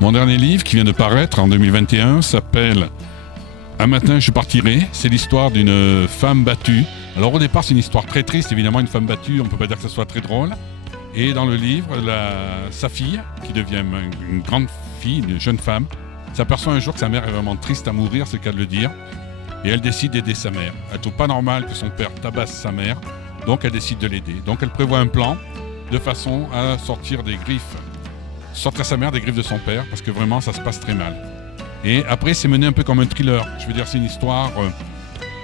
Mon dernier livre qui vient de paraître en 2021 s'appelle Un matin je partirai. C'est l'histoire d'une femme battue. Alors au départ c'est une histoire très triste, évidemment une femme battue, on ne peut pas dire que ce soit très drôle. Et dans le livre, sa fille, qui devient une grande fille, une jeune femme, s'aperçoit un jour que sa mère est vraiment triste à mourir, c'est le cas de le dire. Et elle décide d'aider sa mère. Elle ne trouve pas normal que son père tabasse sa mère, donc elle décide de l'aider. Donc elle prévoit un plan de façon à sortir sa mère des griffes de son père, parce que vraiment ça se passe très mal. Et après c'est mené un peu comme un thriller. Je veux dire, c'est une histoire...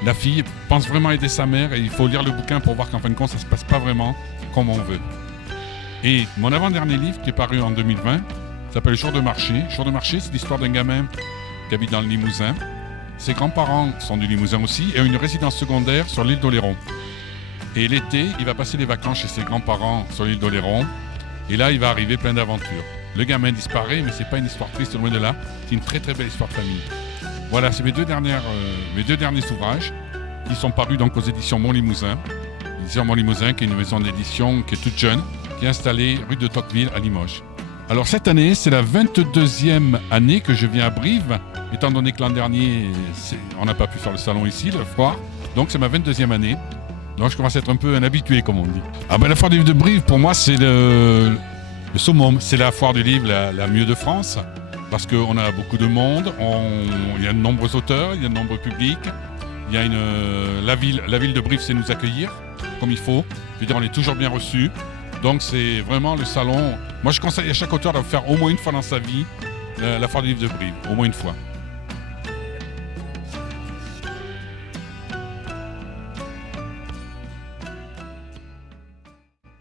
la fille pense vraiment aider sa mère et il faut lire le bouquin pour voir qu'en fin de compte ça ne se passe pas vraiment comme on veut. Et mon avant-dernier livre qui est paru en 2020 s'appelle Jour de marché. Jour de marché, c'est l'histoire d'un gamin qui habite dans le Limousin. Ses grands-parents sont du Limousin aussi et ont une résidence secondaire sur l'île d'Oléron. Et l'été, il va passer les vacances chez ses grands-parents sur l'île d'Oléron. Et là, il va arriver plein d'aventures. Le gamin disparaît, mais c'est pas une histoire triste, loin de là. C'est une très très belle histoire de famille. Voilà, c'est mes deux derniers ouvrages qui sont parus donc aux éditions Mon Limousin. L'édition Mon Limousin, qui est une maison d'édition qui est toute jeune, qui est installée rue de Tocqueville à Limoges. Alors cette année, c'est la 22e année que je viens à Brive, étant donné que l'an dernier, on n'a pas pu faire le salon ici, le foire. Donc c'est ma 22e année. Donc je commence à être un peu un habitué, comme on dit. Ah ben la foire du livre de Brive, pour moi, c'est le summum. C'est la foire du livre la mieux de France. Parce qu'on a beaucoup de monde, il y a de nombreux auteurs, il y a de nombreux publics. Il y a la ville de Brive sait nous accueillir comme il faut. Je veux dire, on est toujours bien reçus. Donc c'est vraiment le salon. Moi je conseille à chaque auteur de faire au moins une fois dans sa vie la foire du livre de Brive, au moins une fois.